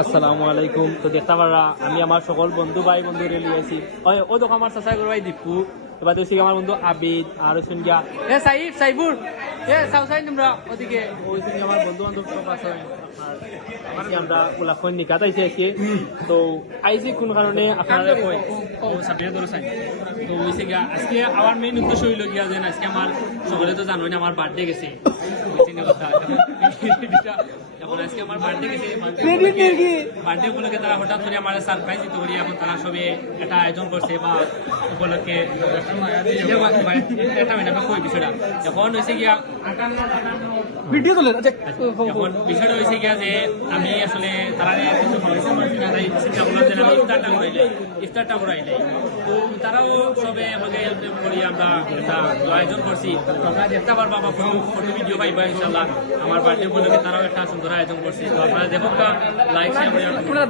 আসসালামু আলাইকুম। তো দেখতে পারা আমি আমার সকল বন্ধু ভাই বন্ধু রেলি আছি। ও দেখো আমার চাচা ভাই দীপু, এবার দেখছি আমার বন্ধু আবিদ আর ওইসন গিয়া সাইবুর সাউসাই তোমরা ওদিকে ওইসন আমার বন্ধু বান্ধব সব আছে। আমরা ওলাখন নিকাত আইসি আজকে। তো আইসি কোন কারণে আপনারা কই সাবিয়া ধরে চাই তো হয়েছে গিয়া আজকে আমার মেইন উদ্দেশ্য হইল গিয়া যে আজকে আমার সকলে তো জানোই না আমার বার্থডে গেছে। এখন আজকে আমার বার্থডে গেছে, বার্থডে উপলক্ষে তারা হঠাৎ করে আমার সারপ্রাইজ দিতে পারি। এখন তারা সবে একটা আয়োজন করছে বা উপলক্ষে কই বিষয়টা এখন হয়েছে গিয়া ভিডিও তোলে। এখন বিষয়টা হয়েছে গিয়া যে আমি আসলে তারা কিছু চিন্তা করলাম যে আমি ইফতারটা করাইলাই। তো তারাও সবে আমাকে করি আমরা একটা আয়োজন করছি। তোমরা দেখতে পারবা বা ফটো ভিডিও পাইবা ইনশাল্লাহ। আমার বার্থডে উপলক্ষে তারাও একটা সুন্দর আয়োজন করছে। তো আপনারা দেখুন, লাইক শেয়ার করে।